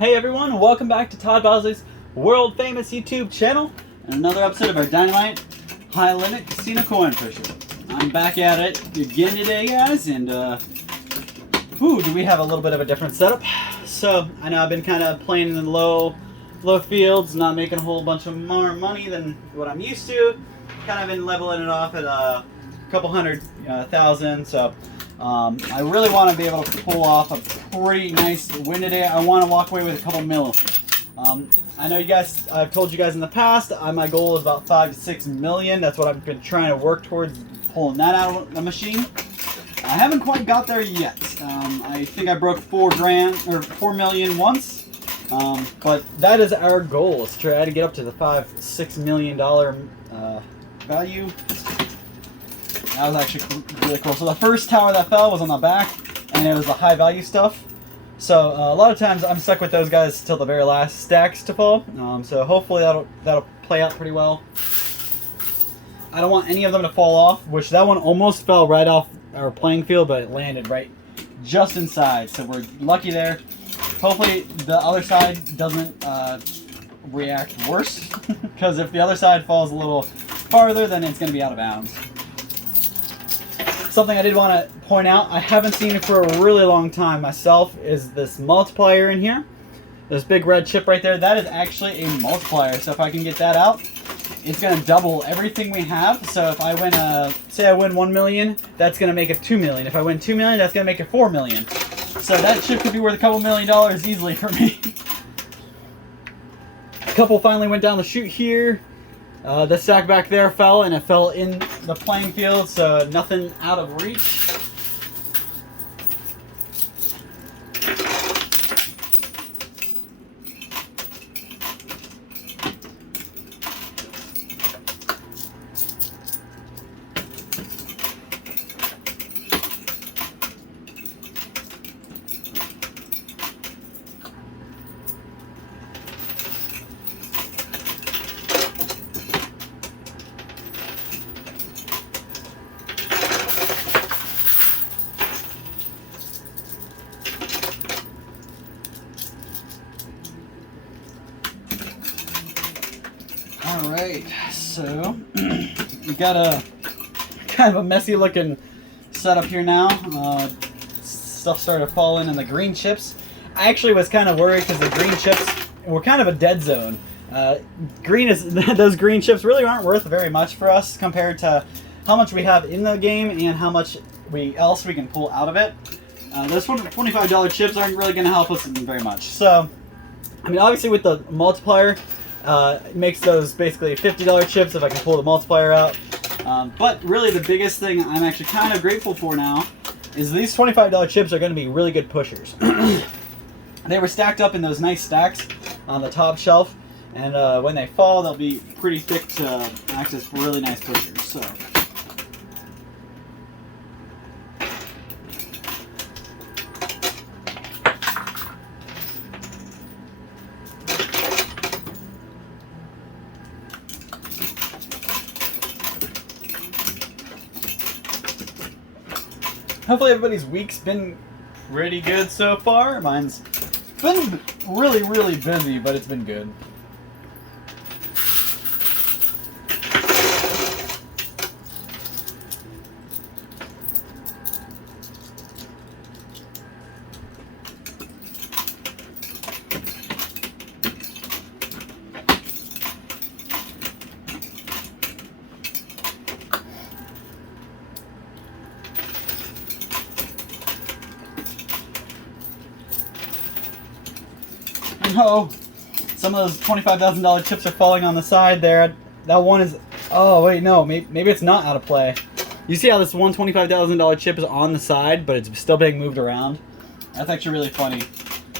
Hey everyone, welcome back to Todd Bosley's world famous YouTube channel and another episode of our Dynamite High Limit Casino Coin Pusher. I'm back at it again today, guys, and do we have a little bit of a different setup. So I know I've been kind of playing in the low fields, not making a whole bunch of more money than what I'm used to. Kind of been leveling it off at a couple hundred thousand. So I really want to be able to pull off a pretty nice win today. I want to walk away with a couple mil. I know you guys, I've told you guys in the past, my goal is about 5 to 6 million. That's what I've been trying to work towards, pulling that out of the machine. I haven't quite got there yet. I think I broke 4 million once. But that is our goal, is to try to get up to the $5-6 million value. That was actually really cool. So the first tower that fell was on the back, and it was the high value stuff. So a lot of times I'm stuck with those guys till the very last stacks to fall. So hopefully that'll play out pretty well. I don't want any of them to fall off, which that one almost fell right off our playing field, but it landed right just inside. So we're lucky there. Hopefully the other side doesn't react worse, because if the other side falls a little farther, then it's going to be out of bounds. Something I did want to point out, I haven't seen it for a really long time myself, is this multiplier in here. This big red chip right there, that is actually a multiplier. So if I can get that out, it's going to double everything we have. So if I win, say I win 1 million, that's going to make it 2 million. If I win 2 million, that's going to make it 4 million. So that chip could be worth a couple $1 million easily for me. A couple finally went down the chute here. The stack back there fell, and it fell in the playing field, so nothing out of reach. Alright, so we got a kind of a messy looking setup here now. Stuff started falling in the green chips. I actually was kind of worried because the green chips were kind of a dead zone. Those green chips really aren't worth very much for us compared to how much we have in the game and how much else we can pull out of it. Those $25 chips aren't really going to help us very much. So, I mean, obviously with the multiplier, it makes those basically $50 chips if I can pull the multiplier out. But really the biggest thing I'm actually kind of grateful for now is these $25 chips are going to be really good pushers. They were stacked up in those nice stacks on the top shelf, and when they fall, they'll be pretty thick to act as really nice pushers. So. Hopefully everybody's week's been pretty good so far. Mine's been really, really busy, but it's been good. No, some of those $25,000 chips are falling on the side there. That one is, oh wait, no, maybe it's not out of play. You see how this one $25,000 chip is on the side, but it's still being moved around? That's actually really funny.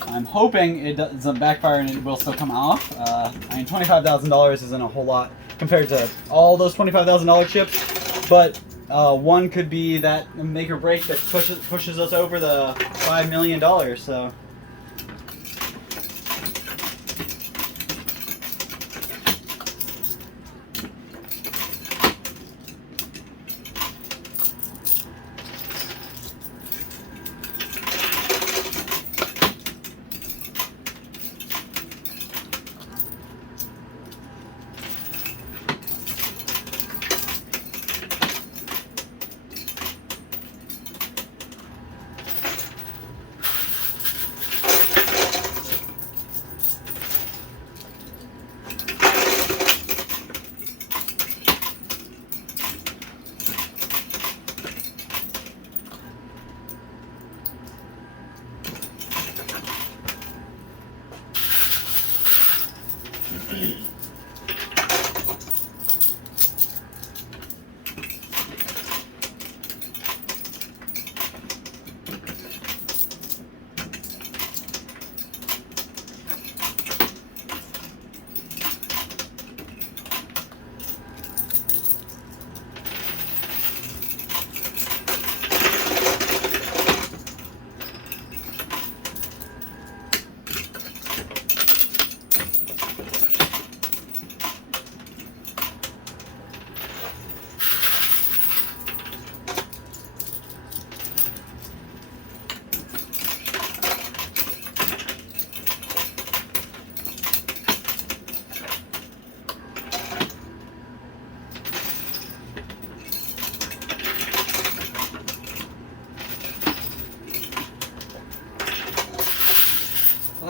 I'm hoping it doesn't backfire and it will still come off. I mean, $25,000 isn't a whole lot compared to all those $25,000 chips, but one could be that make or break that pushes us over the $5 million, so.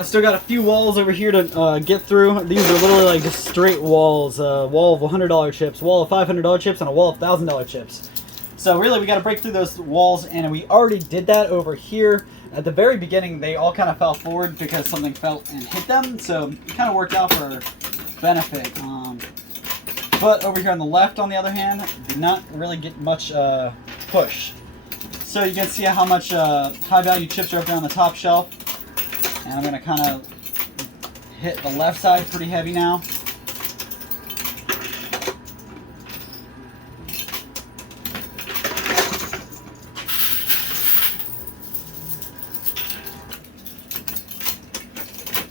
I still got a few walls over here to get through. These are literally like just straight walls. A wall of $100 chips, wall of $500 chips, and a wall of $1,000 chips. So really, we got to break through those walls, and we already did that over here. At the very beginning, they all kind of fell forward because something fell and hit them, so it kind of worked out for our benefit. But over here on the left, on the other hand, did not really get much push. So you can see how much high-value chips are up there on the top shelf. And I'm going to kind of hit the left side pretty heavy now.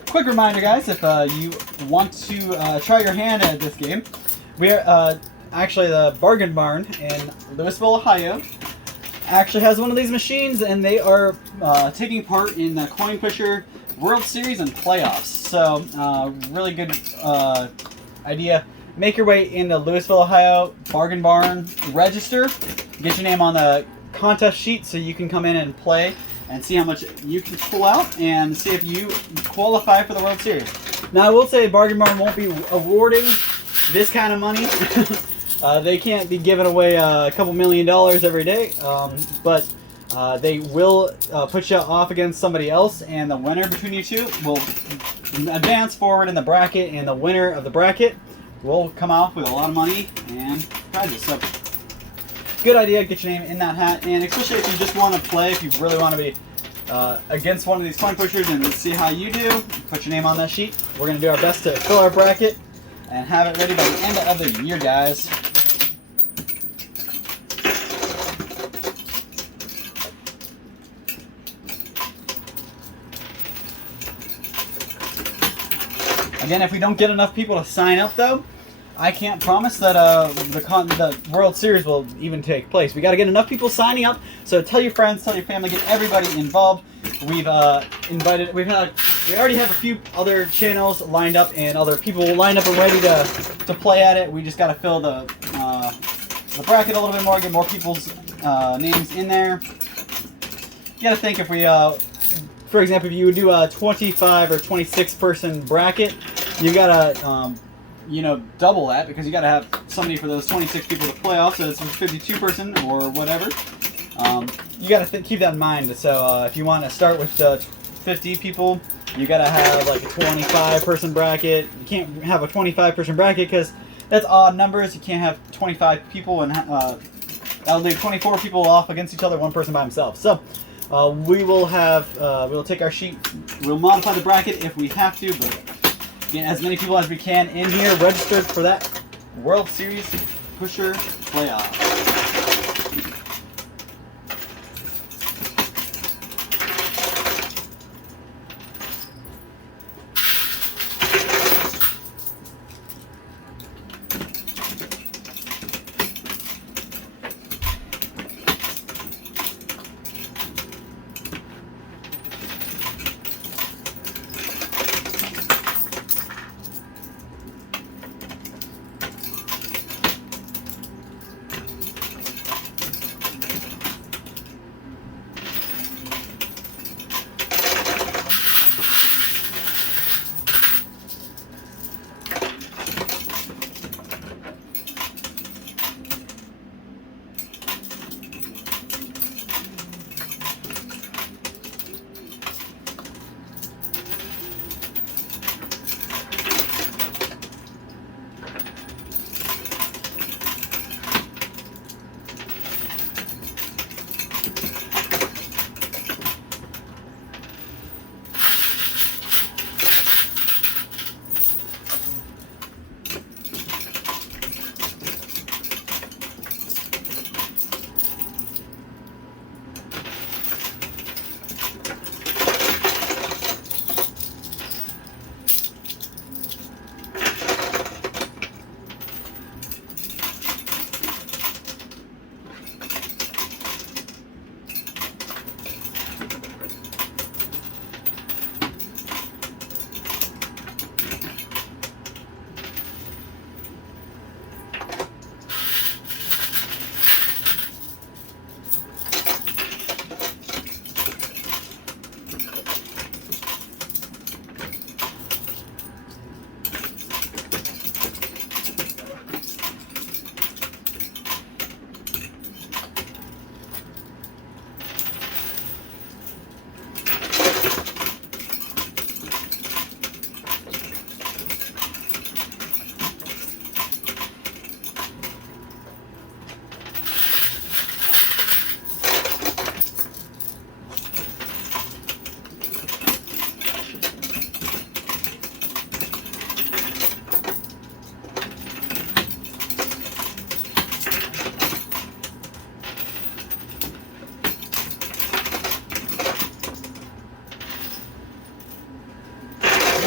Quick reminder, guys, if you want to try your hand at this game, we are actually the Bargain Barn in Louisville, Ohio. Actually has one of these machines, and they are taking part in the Coin Pusher World Series and playoffs. So really good idea. Make your way into Louisville, Ohio, Bargain Barn, register, get your name on the contest sheet so you can come in and play and see how much you can pull out and see if you qualify for the World Series. Now, I will say Bargain Barn won't be awarding this kind of money. They can't be giving away a couple $1 million every day, but they will put you off against somebody else, and the winner between you two will advance forward in the bracket, and the winner of the bracket will come off with a lot of money and prizes. So, good idea, get your name in that hat, and especially if you just want to play, if you really want to be against one of these coin pushers and see how you do, put your name on that sheet. We're going to do our best to fill our bracket and have it ready by the end of the year, guys. Again, if we don't get enough people to sign up, though, I can't promise that the World Series will even take place. We got to get enough people signing up. So tell your friends, tell your family, get everybody involved. We've we already have a few other channels lined up and other people lined up and ready to play at it. We just got to fill the bracket a little bit more, get more people's names in there. You got to think if we, for example, if you would do a 25 or 26 person bracket, you got to double that, because you got to have somebody for those 26 people to play off, so it's a 52 person or whatever. You got to keep that in mind. So if you want to start with 50 people, you got to have like a 25 person bracket. You can't have a 25 person bracket because that's odd numbers. You can't have 25 people, and that'll leave 24 people off against each other, one person by himself. So we will have we'll take our sheet, we'll modify the bracket if we have to, but get as many people as we can in here registered for that World Series Pusher Playoff.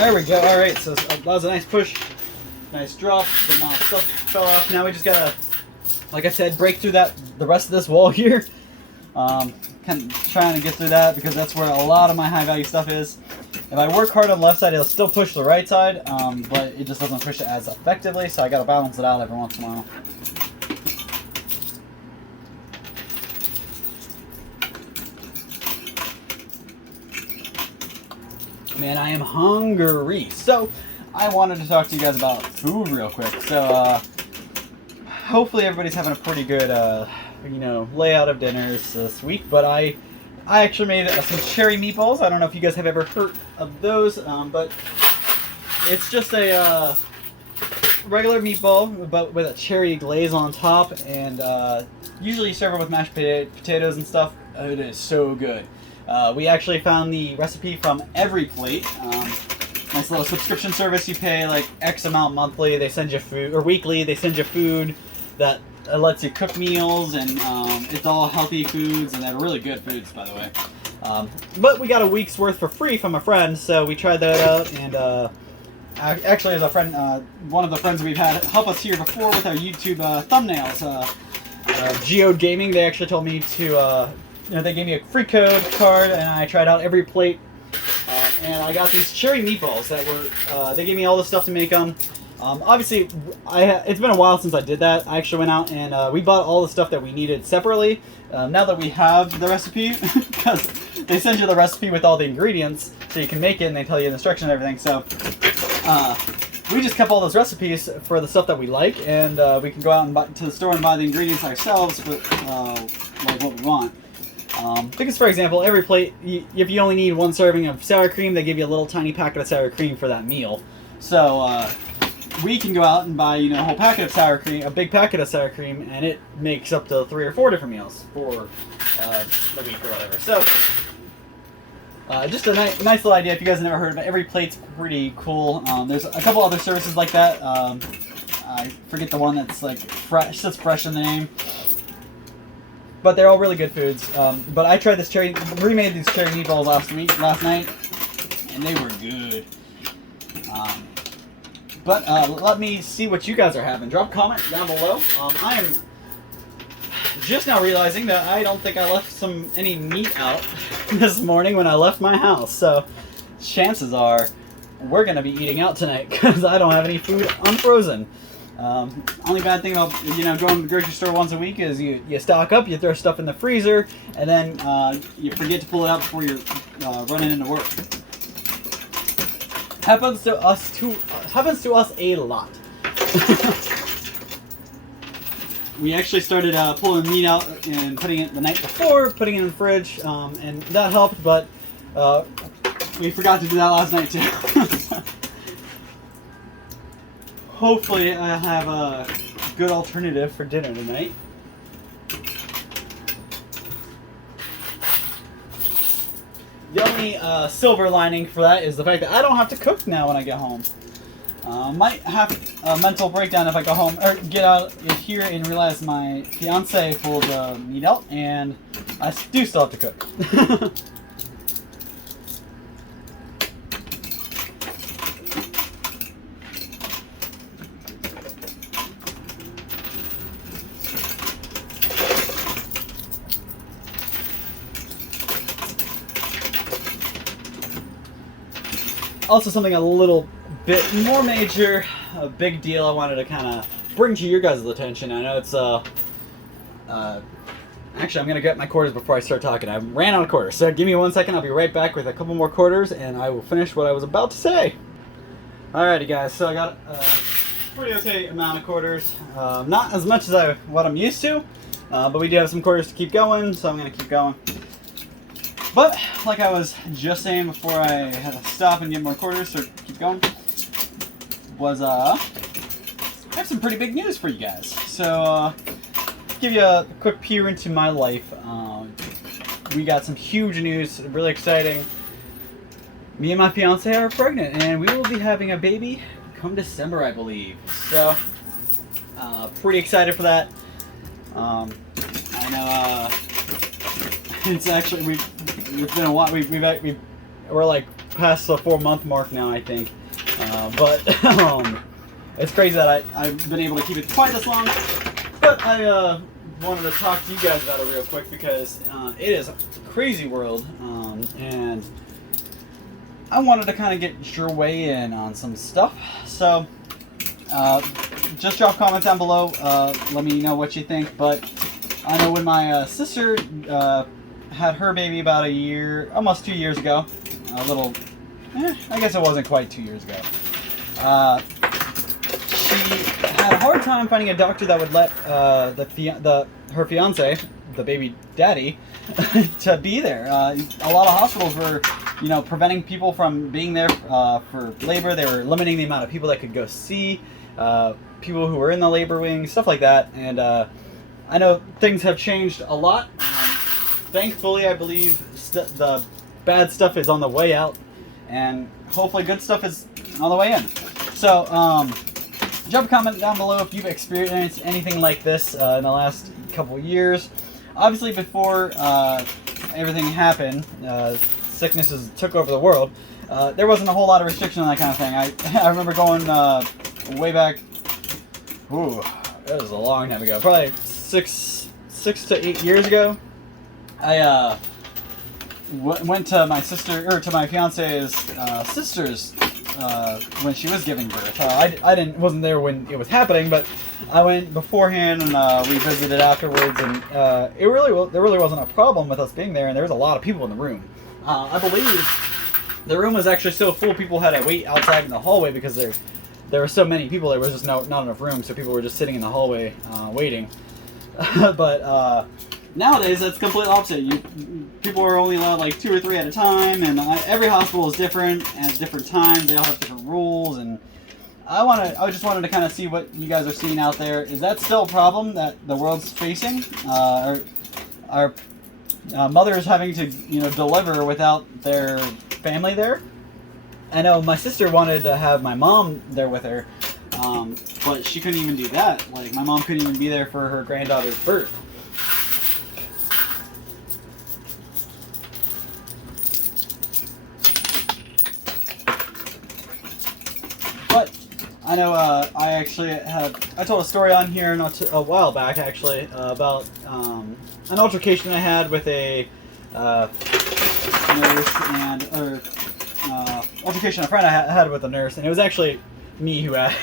There we go. All right, so that was a nice push, nice drop. The stuff fell off. Now we just gotta, like I said, break through the rest of this wall here. Kind of trying to get through that because that's where a lot of my high value stuff is. If I work hard on the left side, it'll still push the right side, but it just doesn't push it as effectively. So I gotta balance it out every once in a while. Man, I am hungry. So, I wanted to talk to you guys about food real quick. So, hopefully everybody's having a pretty good, layout of dinners this week. But I actually made some cherry meatballs. I don't know if you guys have ever heard of those, but it's just a regular meatball, but with a cherry glaze on top. And usually you serve it with mashed potatoes and stuff. It is so good. We actually found the recipe from Every Plate. Nice little subscription service. You pay like X amount monthly. They send you food, or weekly. They send you food that lets you cook meals, and it's all healthy foods, and they're really good foods, by the way. But we got a week's worth for free from a friend, so we tried that out. And actually, as a friend, one of the friends we've had help us here before with our YouTube thumbnails, Geode Gaming, they actually told me to. They gave me a free code card, and I tried out Every Plate, and I got these cherry meatballs that were. They gave me all the stuff to make them. Obviously, it's been a while since I did that. I actually went out and we bought all the stuff that we needed separately. Now that we have the recipe, because they send you the recipe with all the ingredients, so you can make it, and they tell you the instructions and everything. So we just kept all those recipes for the stuff that we like, and we can go out and to the store and buy the ingredients ourselves, but like what we want. Because, for example, Every Plate, if you only need one serving of sour cream, they give you a little tiny packet of sour cream for that meal. So, we can go out and buy, a whole packet of sour cream, a big packet of sour cream, and it makes up to 3 or 4 different meals for the week or whatever. So, just a nice little idea. If you guys have never heard of it, Every Plate's pretty cool. There's a couple other services like that. I forget the one that's like fresh, says fresh in the name. But they're all really good foods. But I tried remade these cherry meatballs last night, and they were good. But let me see what you guys are having. Drop a comment down below. I am just now realizing that I don't think I left any meat out this morning when I left my house. So chances are we're going to be eating out tonight because I don't have any food unfrozen. Only bad thing about going to the grocery store once a week is you stock up, you throw stuff in the freezer, and then you forget to pull it out before you're running into work. Happens to us a lot. We actually started pulling meat out and putting it the night before, putting it in the fridge, and that helped. But we forgot to do that last night too. Hopefully I have a good alternative for dinner tonight. The only silver lining for that is the fact that I don't have to cook now when I get home. Might have a mental breakdown if I go home or get out here and realize my fiance pulled the meat out and I do still have to cook. Also, something a little bit more major, a big deal I wanted to kind of bring to your guys' attention. I know it's, actually, I'm going to get my quarters before I start talking. I ran out of quarters, so give me 1 second. I'll be right back with a couple more quarters, and I will finish what I was about to say. Alrighty, guys, so I got a pretty okay amount of quarters. Not as much as what I'm used to, but we do have some quarters to keep going, so I'm going to keep going. But, like I was just saying before I had to stop and get more quarters, so keep going, I have some pretty big news for you guys. So, give you a quick peer into my life. We got some huge news, really exciting. Me and my fiance are pregnant, and we will be having a baby come December, I believe. So, pretty excited for that. I know, it's actually, it's been a while. We're like past the 4-month mark now, I think. But it's crazy that I've been able to keep it quite this long. But I wanted to talk to you guys about it real quick because it is a crazy world, and I wanted to kind of get your way in on some stuff. So just drop comments down below. Let me know what you think. But I know when my sister had her baby about almost 2 years ago, I guess it wasn't quite 2 years ago. She had a hard time finding a doctor that would let her fiance, the baby daddy, to be there. A lot of hospitals were, preventing people from being there for labor. They were limiting the amount of people that could go see people who were in the labor wing, stuff like that. And I know things have changed a lot. Thankfully, I believe the bad stuff is on the way out, and hopefully good stuff is on the way in. So, drop a comment down below if you've experienced anything like this in the last couple years. Obviously, before everything happened, sicknesses took over the world. There wasn't a whole lot of restriction on that kind of thing. I remember going way back. Ooh, that was a long time ago. Probably six to 8 years ago. I went to my fiance's sister's when she was giving birth. I wasn't there when it was happening, but I went beforehand and we visited afterwards, and there really wasn't a problem with us being there, and there was a lot of people in the room. I believe the room was actually so full people had to wait outside in the hallway because there were so many people. There was just not enough room, so people were just sitting in the hallway waiting. But nowadays, that's completely opposite. People are only allowed like 2 or 3 at a time, and every hospital is different and at different times. They all have different rules, and I just wanted to kind of see what you guys are seeing out there. Is that still a problem that the world's facing? Are mothers having to deliver without their family there? I know my sister wanted to have my mom there with her, but she couldn't even do that. Like, my mom couldn't even be there for her granddaughter's birth. But I know I told a story on here a while back actually about an altercation I had with a nurse altercation a friend I had with a nurse, and it was actually me who had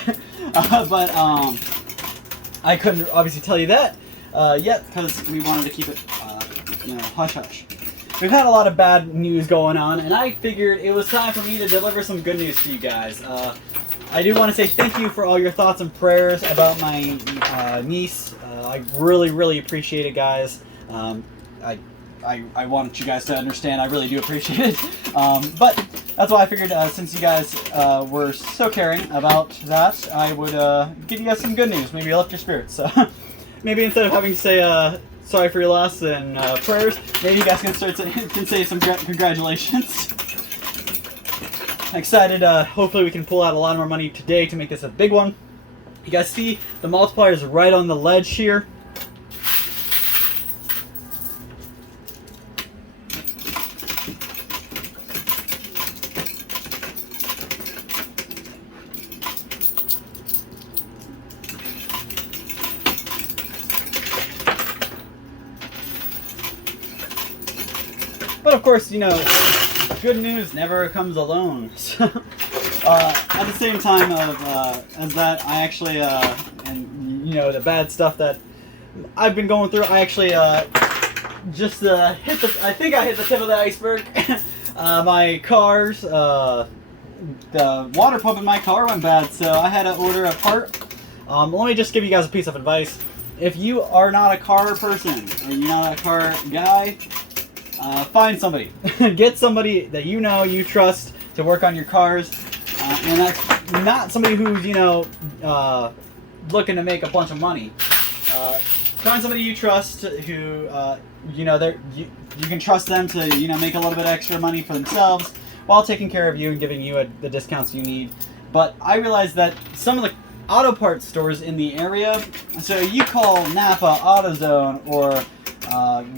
but I couldn't obviously tell you that yet because we wanted to keep it hush hush. We've had a lot of bad news going on, and I figured it was time for me to deliver some good news to you guys. I do want to say thank you for all your thoughts and prayers about my niece. I really appreciate it, guys. I want you guys to understand I really do appreciate it. But that's why I figured since you guys were so caring about that, I would give you guys some good news. Maybe lift your spirits. So maybe instead of having to say sorry for your loss and prayers, maybe you guys can say some congratulations. Excited. Hopefully we can pull out a lot more money today to make this a big one. You guys see the multiplier is right on the ledge here. But of course, good news never comes alone. So, at the same time as that, I actually, and the bad stuff that I've been going through, I actually just I think I hit the tip of the iceberg. My car's, the water pump in my car went bad, so I had to order a part. Let me just give you guys a piece of advice. If you are not a car person, or you're not a car guy, find somebody. Get somebody that you trust to work on your cars, and that's not somebody who's looking to make a bunch of money. Find somebody you trust who you can trust them to make a little bit extra money for themselves while taking care of you and giving you the discounts you need. But I realized that some of the auto parts stores in the area, so you call Napa, AutoZone, or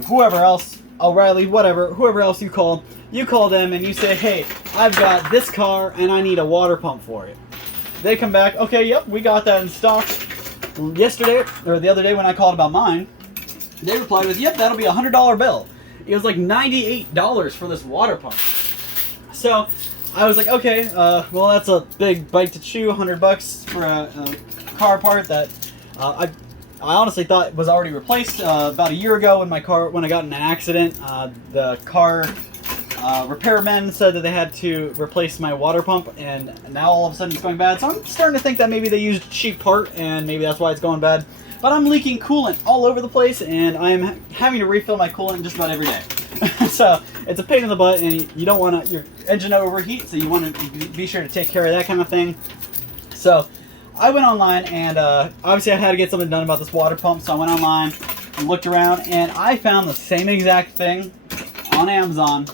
whoever else O'Reilly, whatever, whoever else you call them and you say, hey, I've got this car and I need a water pump for it. They come back, okay, yep, we got that in stock. Yesterday, or the other day when I called about mine, they replied with, yep, that'll be a $100 bill. It was like $98 for this water pump. So I was like, okay, well, that's a big bite to chew, $100 for a car part that I honestly thought was already replaced about a year ago when I got in an accident. The car repairmen said that they had to replace my water pump, and now all of a sudden it's going bad. So I'm starting to think that maybe they used a cheap part, and maybe that's why it's going bad. But I'm leaking coolant all over the place, and I'm having to refill my coolant just about every day. So it's a pain in the butt, and you don't want your engine to overheat, so you want to be sure to take care of that kind of thing. So I went online, and obviously I had to get something done about this water pump, so I went online and looked around, and I found the same exact thing on Amazon,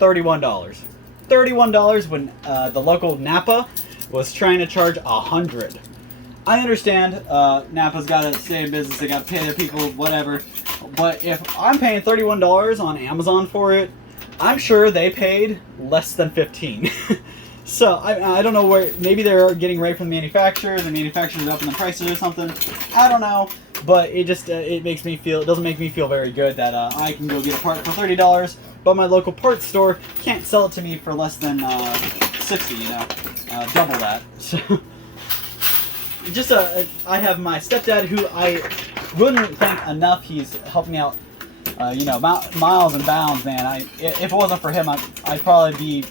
$31. $31 when the local Napa was trying to charge $100. I understand Napa's got to stay in business, they got to pay their people, whatever, but if I'm paying $31 on Amazon for it, I'm sure they paid less than $15. So I don't know where, maybe they're getting right from the manufacturer's upping the prices or something. I don't know, but it just it doesn't make me feel very good that I can go get a part for $30, but my local parts store can't sell it to me for less than $60, double that. So just I have my stepdad, who I wouldn't thank enough. He's helped me out, miles and bounds, man. If it wasn't for him, I'd probably be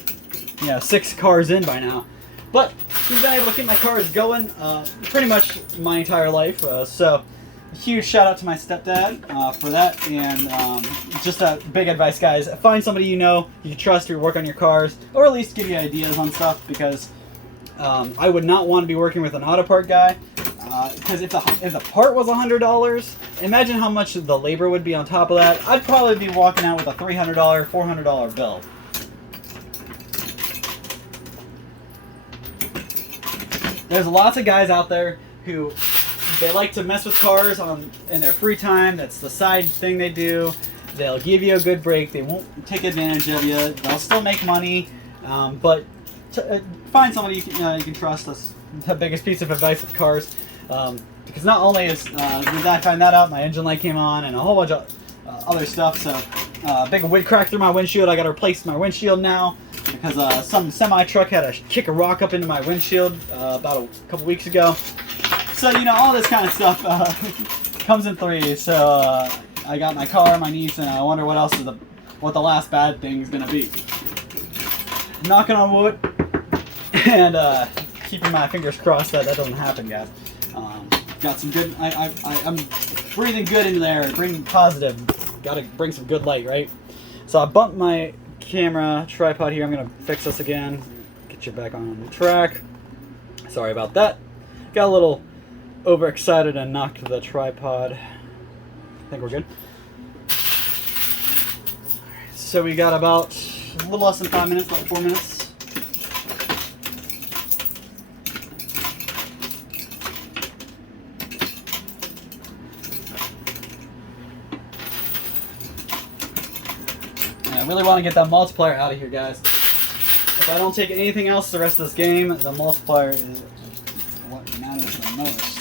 6 cars in by now. But he's been able to keep my cars going pretty much my entire life. So a huge shout out to my stepdad for that. And just a big advice, guys. Find somebody you can trust who work on your cars, or at least give you ideas on stuff, because I would not want to be working with an auto part guy. Because if the part was $100, imagine how much the labor would be on top of that. I'd probably be walking out with a $300, $400 bill. There's lots of guys out there who they like to mess with cars in their free time. That's the side thing they do. They'll give you a good break. They won't take advantage of you. They'll still make money, but find somebody you can trust. That's the biggest piece of advice with cars, because not only did I find that out, my engine light came on and a whole bunch of other stuff. So big wind crack through my windshield. I got to replace my windshield now, because some semi truck had to kick a rock up into my windshield about a couple weeks ago. So all this kind of stuff comes in threes. So I got my car, my niece, and I wonder what else what the last bad thing is gonna be. Knocking on wood and keeping my fingers crossed that doesn't happen, guys. Got some good. I'm breathing good into there, breathing positive. Got to bring some good light, right? So I bumped my camera tripod here. I'm gonna fix this again. Get you back on the track. Sorry about that. Got a little overexcited and knocked the tripod. I think we're good. So we got about a little less than 5 minutes, about 4 minutes. I really want to get that multiplier out of here, guys. If I don't take anything else the rest of this game, the multiplier is what matters the most.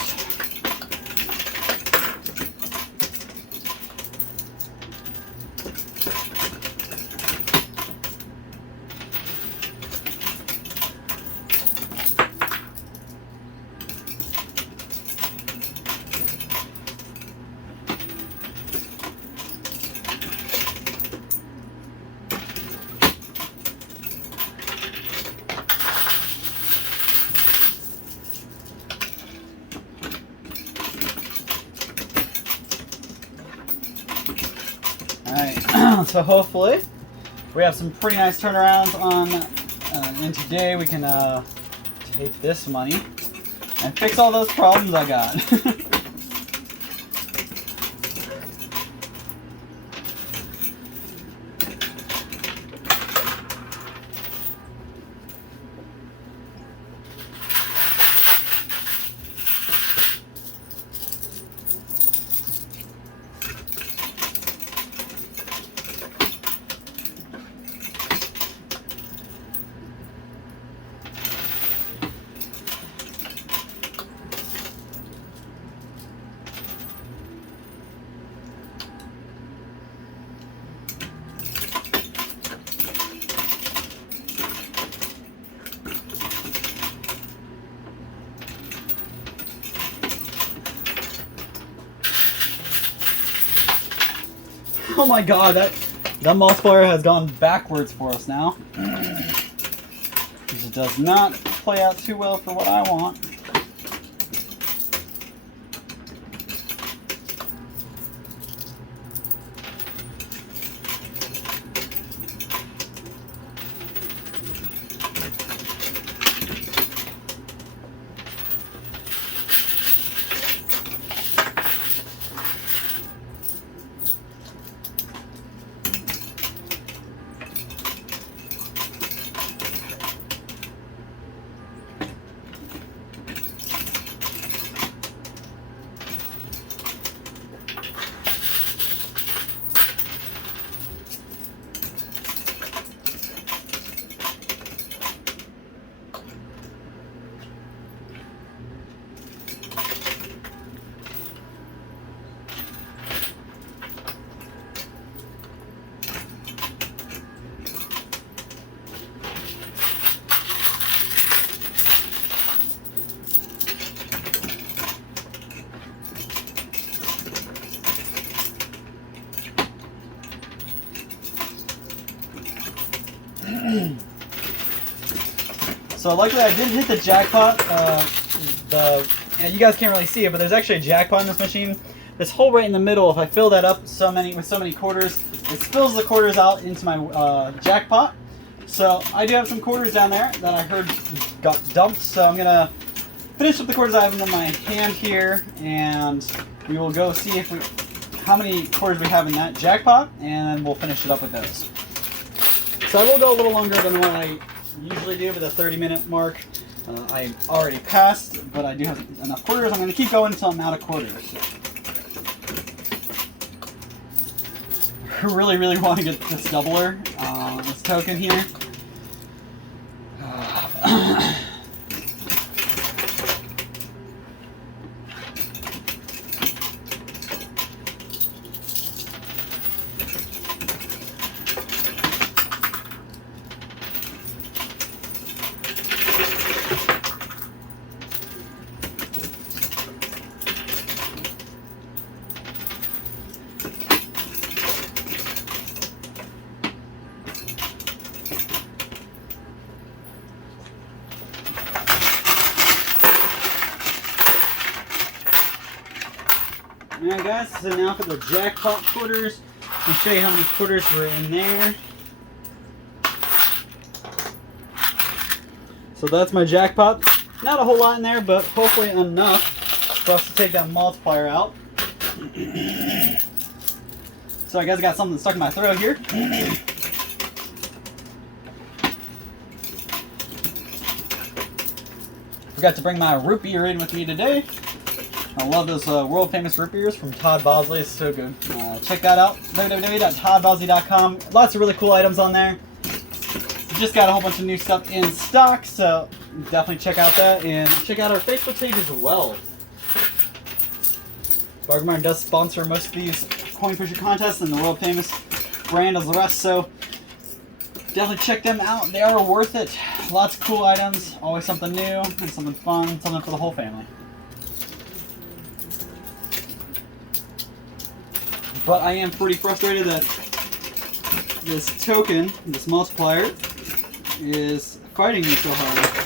Alright, so hopefully we have some pretty nice turnarounds on, and today we can take this money and fix all those problems I got. Oh my god, that multiplier has gone backwards for us now. It does not play out too well for what I want. So luckily I did hit the jackpot. And you guys can't really see it, but there's actually a jackpot in this machine. This hole right in the middle, if I fill that up with so many quarters, it spills the quarters out into my jackpot. So I do have some quarters down there that I heard got dumped. So I'm gonna finish up the quarters I have in my hand here, and we will go see how many quarters we have in that jackpot, and then we'll finish it up with those. So I will go a little longer than what I usually do with a 30-minute mark. I already passed, but I do have enough quarters. I'm going to keep going until I'm out of quarters. I really, really want to get this doubler, this token here. Alright guys, so now for the jackpot quarters. I'll show you how many quarters were in there. So that's my jackpot. Not a whole lot in there, but hopefully enough for us to take that multiplier out. So I guess I got something stuck in my throat here. Forgot to bring my root beer in with me today. I love those world famous root beers from Todd Bosley. It's so good. Check that out. www.toddbosley.com. Lots of really cool items on there. Just got a whole bunch of new stuff in stock, so definitely check out that, and check out our Facebook page as well. Bargain does sponsor most of these coin pusher contests, and the world famous brand does the rest, so definitely check them out. They are worth it. Lots of cool items, always something new and something fun, something for the whole family. But I am pretty frustrated that this token, this multiplier, is fighting me so hard.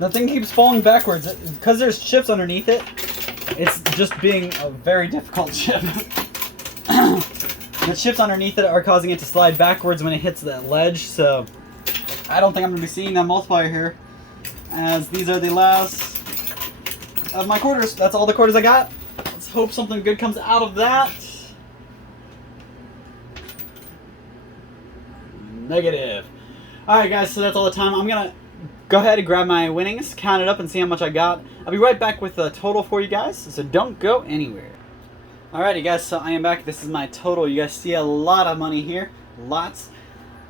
The thing keeps falling backwards. Because there's chips underneath it, it's just being a very difficult chip. The chips underneath it are causing it to slide backwards when it hits that ledge, so I don't think I'm going to be seeing that multiplier here, as these are the last of my quarters. That's all the quarters I got. Let's hope something good comes out of that. Negative. Alright guys, so that's all the time. I'm going to go ahead and grab my winnings, count it up, and see how much I got. I'll be right back with the total for you guys, so don't go anywhere. Alrighty guys, so I am back. This is my total. You guys see a lot of money here. Lots.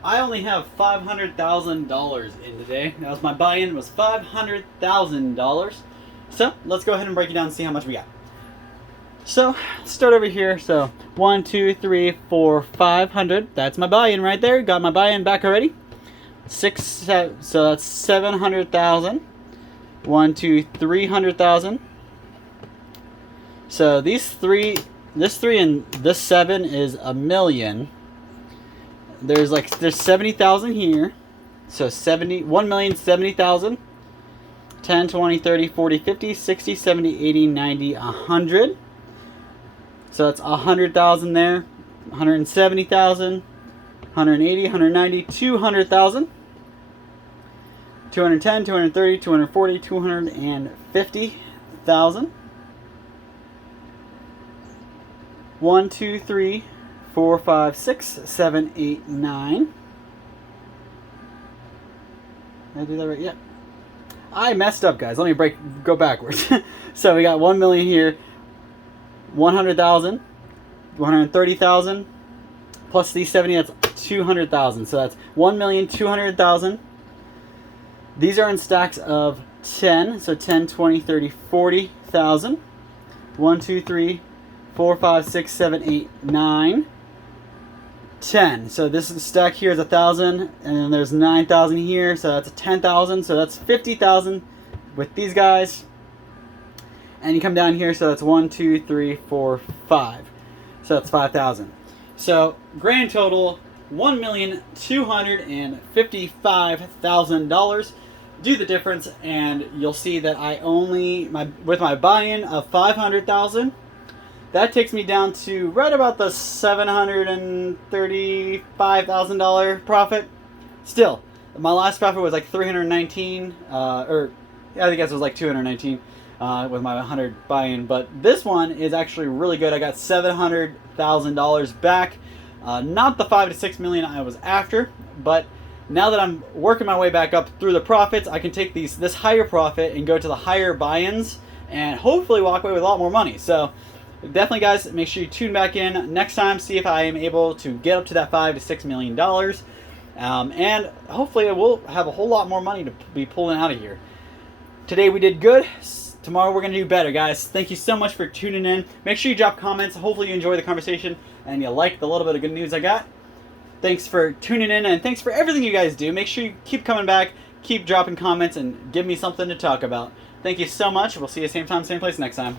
I only have $500,000 in today. That was my buy-in, was $500,000. So let's go ahead and break it down and see how much we got. So start over here. So 1, 2, 3, 4, 500. That's my buy-in right there. Got my buy-in back already. 6, 7, so that's 700,000. 1, 2, 300,000. So these three, this 3 and this 7 is a million. There's 70,000 here. So 1,070,000. 10, 20, 30, 40, 50, 60, 70, 80, 90, 100. So that's 100,000 there. 170,000. 180, 190, 200,000. 210, 230, 240, 250,000. 1, 2, 3, 4, 5, 6, 7, 8, 9. Did I do that right? Yep. I messed up, guys. Let me go backwards. So we got 1 million here, 100,000, 130,000, plus these 70, that's 200,000. So that's 1,200,000. These are in stacks of 10. So 10, 20, 30, 40,000. 1, 2, 3, 4, 5, 6, 7, 8, 9, 10. So this stack here is 1,000, and then there's 9,000 here, so that's 10,000. So that's 50,000 with these guys. And you come down here, so that's 1, 2, 3, 4, 5. So that's 5,000. So grand total $1,255,000. Do the difference, and you'll see that I only with my buy-in of 500,000. That takes me down to right about the $735,000 profit. Still, my last profit was like 319, or yeah, I guess it was like 219 with my 100 buy-in. But this one is actually really good. I got $700,000 back. Not the 5 to 6 million I was after, but now that I'm working my way back up through the profits, I can take this higher profit and go to the higher buy-ins and hopefully walk away with a lot more money. So definitely, guys, make sure you tune back in next time, see if I am able to get up to that $5 to $6 million. And hopefully I will have a whole lot more money to be pulling out of here. Today we did good. Tomorrow we're going to do better, guys. Thank you so much for tuning in. Make sure you drop comments. Hopefully you enjoy the conversation and you like the little bit of good news I got. Thanks for tuning in, and thanks for everything you guys do. Make sure you keep coming back, keep dropping comments, and give me something to talk about. Thank you so much. We'll see you same time, same place next time.